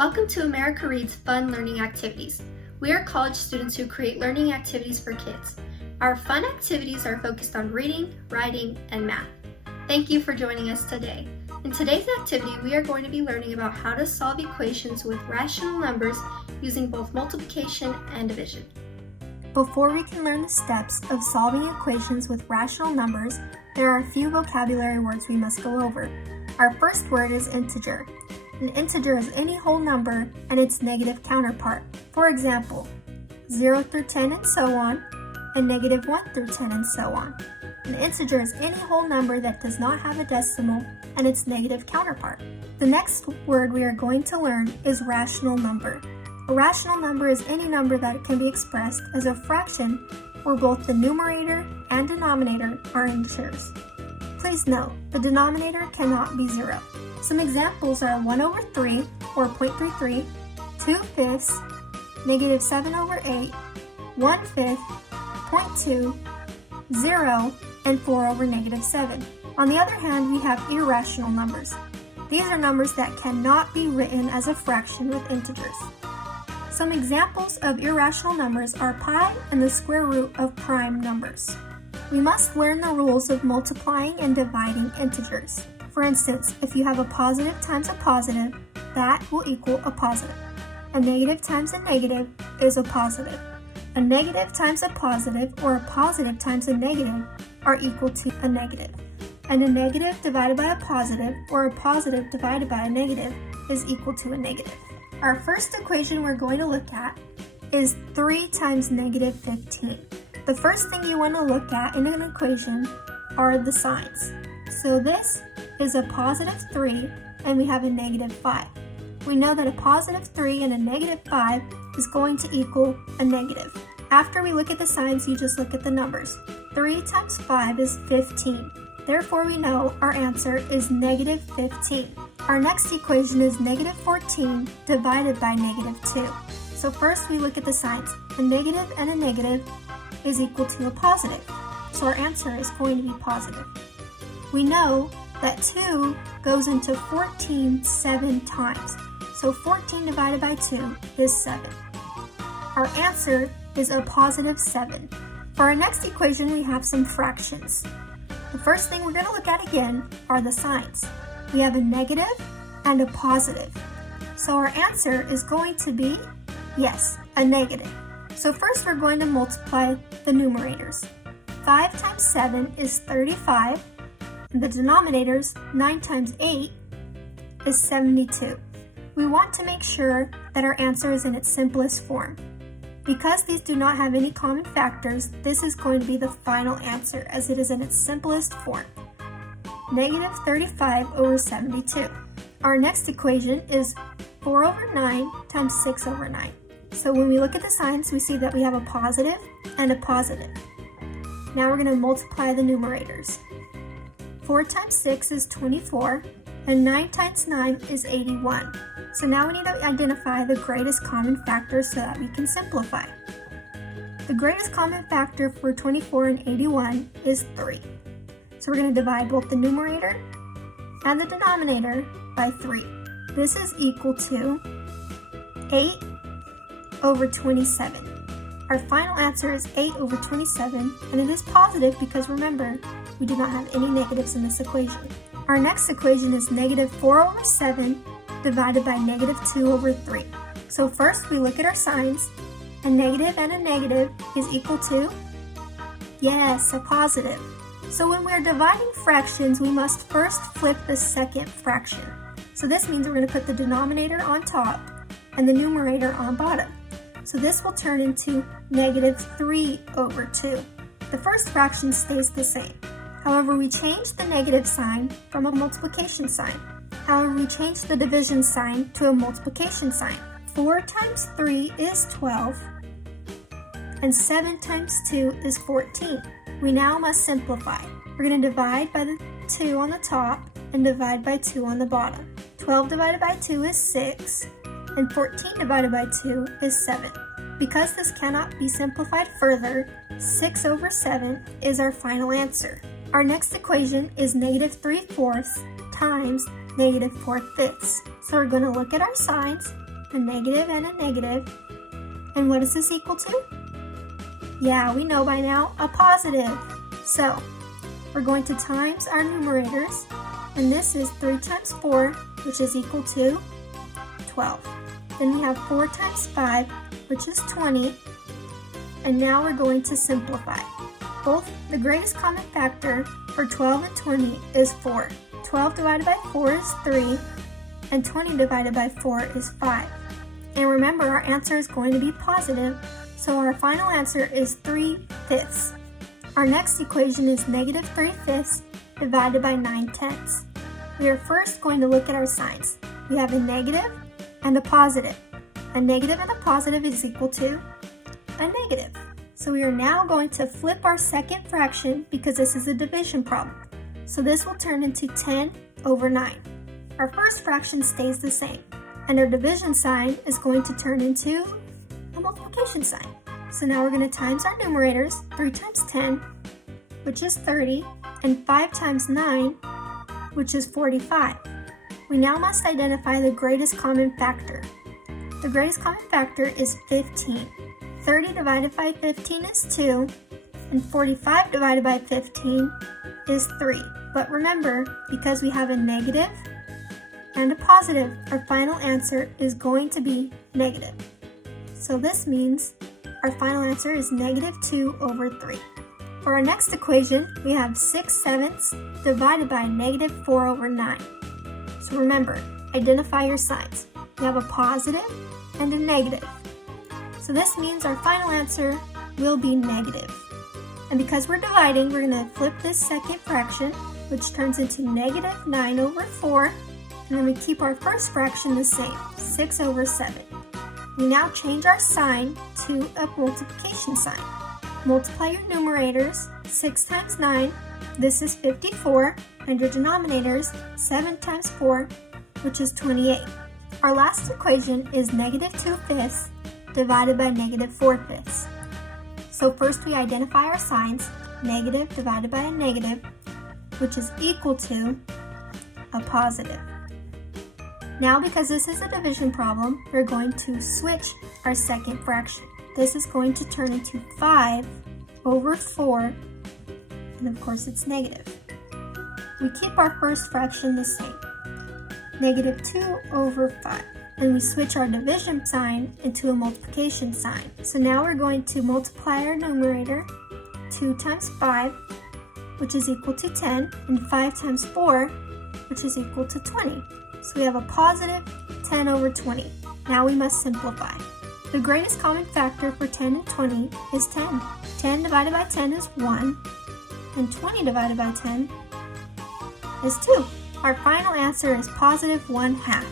Welcome to America Reads Fun Learning Activities. We are college students who create learning activities for kids. Our fun activities are focused on reading, writing, and math. Thank you for joining us today. In today's activity, we are going to be learning about how to solve equations with rational numbers using both multiplication and division. Before we can learn the steps of solving equations with rational numbers, there are a few vocabulary words we must go over. Our first word is integer. An integer is any whole number and its negative counterpart. For example, 0 through 10 and so on, and negative 1 through 10 and so on. An integer is any whole number that does not have a decimal and its negative counterpart. The next word we are going to learn is rational number. A rational number is any number that can be expressed as a fraction where both the numerator and denominator are integers. Please note, the denominator cannot be 0. Some examples are 1 over 3, or 0.33, 2/5, negative 7 over 8, 1/5, 0.2, 0, and 4 over negative 7. On the other hand, we have irrational numbers. These are numbers that cannot be written as a fraction with integers. Some examples of irrational numbers are pi and the square root of prime numbers. We must learn the rules of multiplying and dividing integers. For instance, if you have a positive times a positive, that will equal a positive. A negative times a negative is a positive. A negative times a positive or a positive times a negative are equal to a negative. And a negative divided by a positive or a positive divided by a negative is equal to a negative. Our first equation we're going to look at is 3 times negative 15. The first thing you want to look at in an equation are the signs. So this is a positive 3 and we have a negative 5. We know that a positive 3 and a negative 5 is going to equal a negative. After we look at the signs, you just look at the numbers. 3 times 5 is 15. Therefore, we know our answer is negative 15. Our next equation is negative 14 divided by negative 2. So first we look at the signs. A negative and a negative is equal to a positive. So our answer is going to be positive. We know that 2 goes into 14 7 times. So 14 divided by 2 is 7. Our answer is a positive 7. For our next equation, we have some fractions. The first thing we're going to look at again are the signs. We have a negative and a positive. So our answer is going to be, yes, a negative. So first we're going to multiply the numerators. 5 times 7 is 35. And the denominators, 9 times 8, is 72. We want to make sure that our answer is in its simplest form. Because these do not have any common factors, this is going to be the final answer as it is in its simplest form. Negative 35 over 72. Our next equation is 4 over 9 times 6 over 9. So when we look at the signs, we see that we have a positive and a positive. Now we're going to multiply the numerators. 4 times 6 is 24, and 9 times 9 is 81. So now we need to identify the greatest common factor so that we can simplify. The greatest common factor for 24 and 81 is 3. So we're going to divide both the numerator and the denominator by 3. This is equal to 8 over 27. Our final answer is 8 over 27, and it is positive because remember, we do not have any negatives in this equation. Our next equation is negative 4 over 7 divided by negative 2 over 3. So first we look at our signs. A negative and a negative is equal to, yes, a positive. So when we're dividing fractions, we must first flip the second fraction. So this means we're going to put the denominator on top and the numerator on bottom. So this will turn into negative 3 over 2. The first fraction stays the same. However, we change the negative sign from a multiplication sign. However, we change the division sign to a multiplication sign. 4 times 3 is 12, and 7 times 2 is 14. We now must simplify. We're going to divide by the 2 on the top and divide by 2 on the bottom. 12 divided by 2 is 6, and 14 divided by 2 is 7. Because this cannot be simplified further, 6 over 7 is our final answer. Our next equation is negative 3/4 times negative 4/5. So we're going to look at our signs a negative, and a negative. And what is this equal to? Yeah, we know by now, a positive. So, we're going to times our numerators, and this is 3 times 4, which is equal to 12. Then we have 4 times 5, which is 20. And now we're going to simplify. Both the greatest common factor for 12 and 20 is 4. 12 divided by 4 is 3, and 20 divided by 4 is 5. And remember, our answer is going to be positive, so our final answer is 3/5. Our next equation is negative 3/5 divided by 9/10. We are first going to look at our signs. We have a negative and a positive. A negative and a positive is equal to a negative. So we are now going to flip our second fraction because this is a division problem. So this will turn into 10 over 9. Our first fraction stays the same, and our division sign is going to turn into a multiplication sign. So now we're going to times our numerators, 3 times 10, which is 30, and 5 times 9, which is 45. We now must identify the greatest common factor. The greatest common factor is 15. 30 divided by 15 is 2, and 45 divided by 15 is 3. But remember, because we have a negative and a positive, our final answer is going to be negative. So this means our final answer is negative 2 over 3. For our next equation, we have 6/7 divided by negative 4 over 9. So remember, identify your signs. We have a positive and a negative. So this means our final answer will be negative. And because we're dividing, we're going to flip this second fraction, which turns into negative 9 over 4. And then we keep our first fraction the same, 6 over 7. We now change our sign to a multiplication sign. Multiply your numerators, 6 times 9, this is 54, and your denominators, 7 times 4, which is 28. Our last equation is negative 2/5 divided by negative 4/5. So first we identify our signs, negative divided by a negative, which is equal to a positive. Now, because this is a division problem, we're going to switch our second fraction. This is going to turn into 5 over 4, and of course it's negative. We keep our first fraction the same, negative 2 over 5. And we switch our division sign into a multiplication sign. So now we're going to multiply our numerator, 2 times 5, which is equal to 10, and 5 times 4, which is equal to 20. So we have a positive 10 over 20. Now we must simplify. The greatest common factor for 10 and 20 is 10. 10 divided by 10 is 1, and 20 divided by 10 is 2. Our final answer is positive 1/2.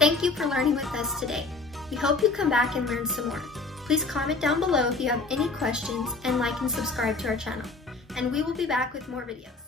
Thank you for learning with us today. We hope you come back and learn some more. Please comment down below if you have any questions, and like and subscribe to our channel. And we will be back with more videos.